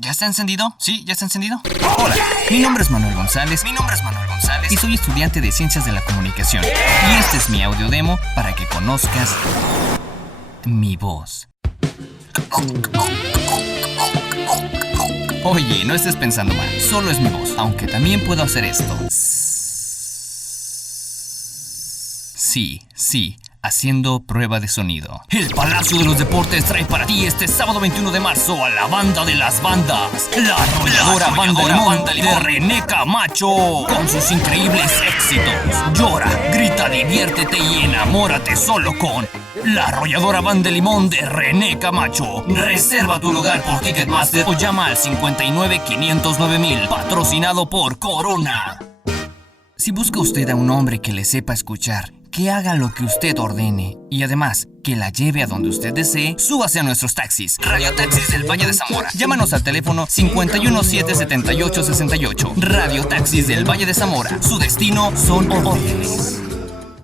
¿Ya está encendido? ¿Sí? ¿Ya está encendido? Hola, mi nombre es Manuel González. Y soy estudiante de Ciencias de la Comunicación. Y este es mi audio demo para que conozcas mi voz. Oye, no estés pensando mal, solo es mi voz, aunque también puedo hacer esto. Sí, haciendo prueba de sonido. El Palacio de los Deportes trae para ti este sábado 21 de marzo a la banda de las bandas, la arrolladora Banda Limón de René Camacho, con sus increíbles éxitos. Llora, grita, diviértete y enamórate solo con la arrolladora Banda Limón de René Camacho. Reserva tu lugar por Ticketmaster o llama al 59 509 000, patrocinado por Corona. Si busca usted a un hombre que le sepa escuchar, que haga lo que usted ordene y además que la lleve a donde usted desee, súbase a nuestros taxis. Radio Taxis del Valle de Zamora. Llámanos al teléfono 517-7868. Radio Taxis del Valle de Zamora. Su destino son órdenes.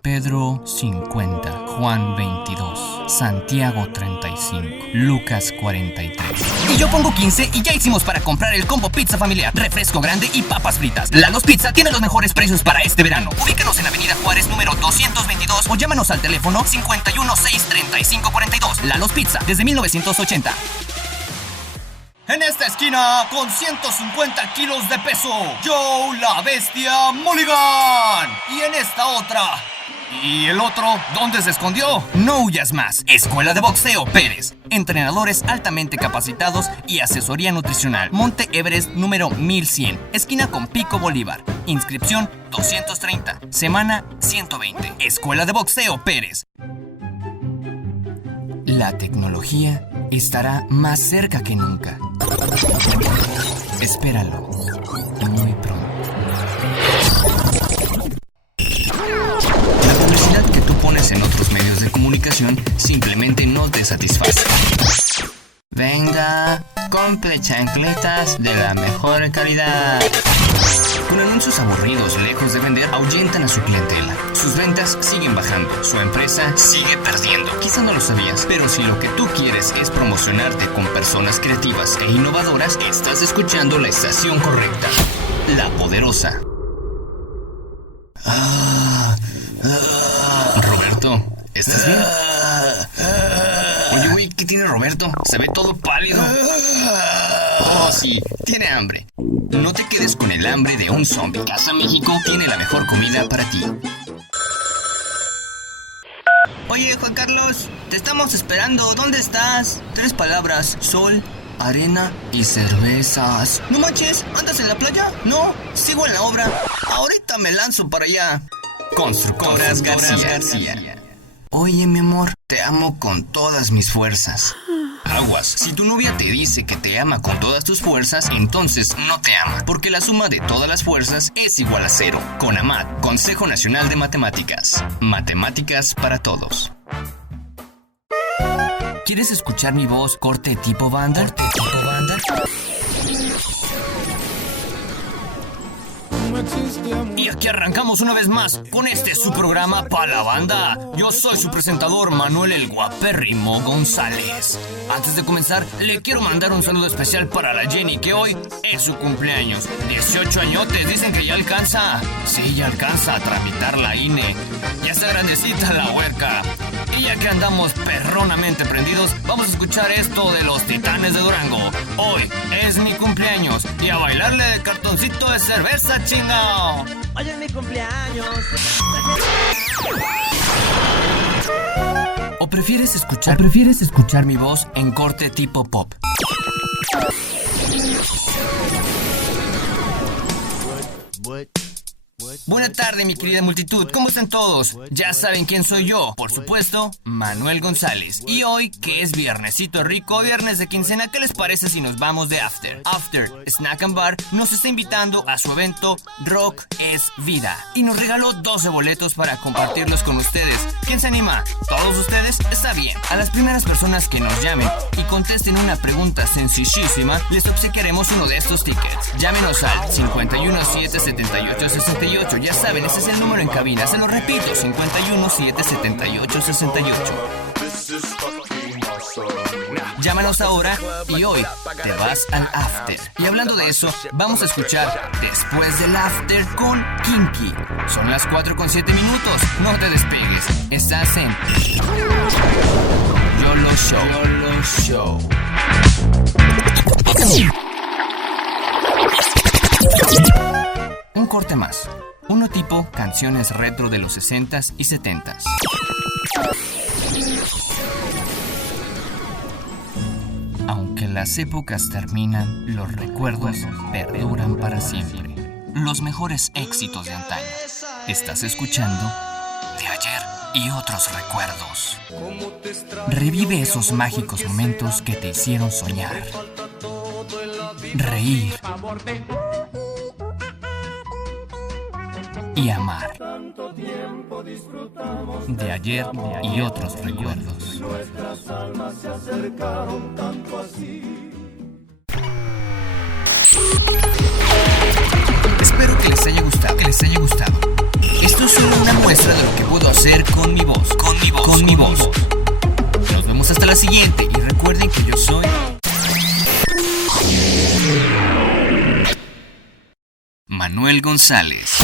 Pedro 50, Juan 22, Santiago 35, Lucas 43. Y yo pongo 15 y ya hicimos para comprar el combo pizza familiar, refresco grande y papas fritas. Lalos Pizza tiene los mejores precios para este verano. Ubícanos en Avenida Juárez número 222 o llámanos al teléfono 516-3542. Lalos Pizza desde 1980. En esta esquina, con 150 kilos de peso, Joe la Bestia Mulligan. Y en esta otra... ¿Y el otro? ¿Dónde se escondió? No huyas más. Escuela de Boxeo Pérez. Entrenadores altamente capacitados y asesoría nutricional. Monte Everest número 1100. Esquina con Pico Bolívar. Inscripción 230. Semana 120. Escuela de Boxeo Pérez. La tecnología estará más cerca que nunca. Espéralo. Muy pronto. La publicidad que tú pones en otros medios de comunicación simplemente no te satisface. Venga, compre chancletas de la mejor calidad. Con anuncios aburridos, lejos de vender, ahuyentan a su clientela. Sus ventas siguen bajando, su empresa sigue perdiendo. Quizá no lo sabías, pero si lo que tú quieres es promocionarte con personas creativas e innovadoras, estás escuchando la estación correcta. La Poderosa. Roberto, ¿estás bien? Oye, güey, ¿qué tiene Roberto? Se ve todo pálido. Oh, sí, tiene hambre. No te quedes con el hambre de un zombie. Casa México tiene la mejor comida para ti. Oye, Juan Carlos, te estamos esperando. ¿Dónde estás? 3 palabras: sol, arena y cervezas. No manches, ¿andas en la playa? No, sigo en la obra. Ahorita me lanzo para allá. Constructoras García. Oye, mi amor, te amo con todas mis fuerzas. Aguas, si tu novia te dice que te ama con todas tus fuerzas, entonces no te ama, porque la suma de todas las fuerzas es igual a 0. CONAMAT, Consejo Nacional de Matemáticas. Matemáticas para todos. ¿Quieres escuchar mi voz corte tipo banda? Y aquí arrancamos una vez más con este su programa Pa' la Banda. Yo soy su presentador, Manuel el Guapérrimo González. Antes de comenzar, le quiero mandar un saludo especial para la Jenny, que hoy es su cumpleaños. 18 añotes, dicen que ya alcanza. Sí, ya alcanza a tramitar la INE. Ya está grandecita la huerca. Y ya que andamos perronamente prendidos, vamos a escuchar esto de los Titanes de Durango. Hoy es mi cumpleaños y a bailarle de cartoncito de cerveza, chingao. Hoy es mi cumpleaños. ¿O prefieres escuchar mi voz en corte tipo pop? Buena tarde, mi querida multitud. ¿Cómo están todos? Ya saben quién soy yo. Por supuesto, Manuel González. Y hoy, que es viernesito rico, viernes de quincena, ¿qué les parece si nos vamos de After? After Snack and Bar nos está invitando a su evento Rock es Vida. Y nos regaló 12 boletos para compartirlos con ustedes. ¿Quién se anima? ¿Todos ustedes? Está bien. A las primeras personas que nos llamen y contesten una pregunta sencillísima, les obsequiaremos uno de estos tickets. Llámenos al 517-7868. Ya saben, ese es el número en cabina. Se lo repito, 517-7868. Llámanos ahora y hoy te vas al after. Y hablando de eso, vamos a escuchar Después del After con Kinky. Son las 4:07 minutos. No te despegues. Estás en YOLO Show. Un corte más. Uno tipo canciones retro de los 60s y 70s. Aunque las épocas terminan, los recuerdos perduran para siempre. Los mejores éxitos de antaño. Estás escuchando De Ayer y Otros Recuerdos. Revive esos mágicos momentos que te hicieron soñar, reír y amar. De Ayer y Otros Recuerdos. Espero que les haya gustado. Esto es solo una muestra de lo que puedo hacer con mi voz. Nos vemos hasta la siguiente y recuerden que yo soy Manuel González.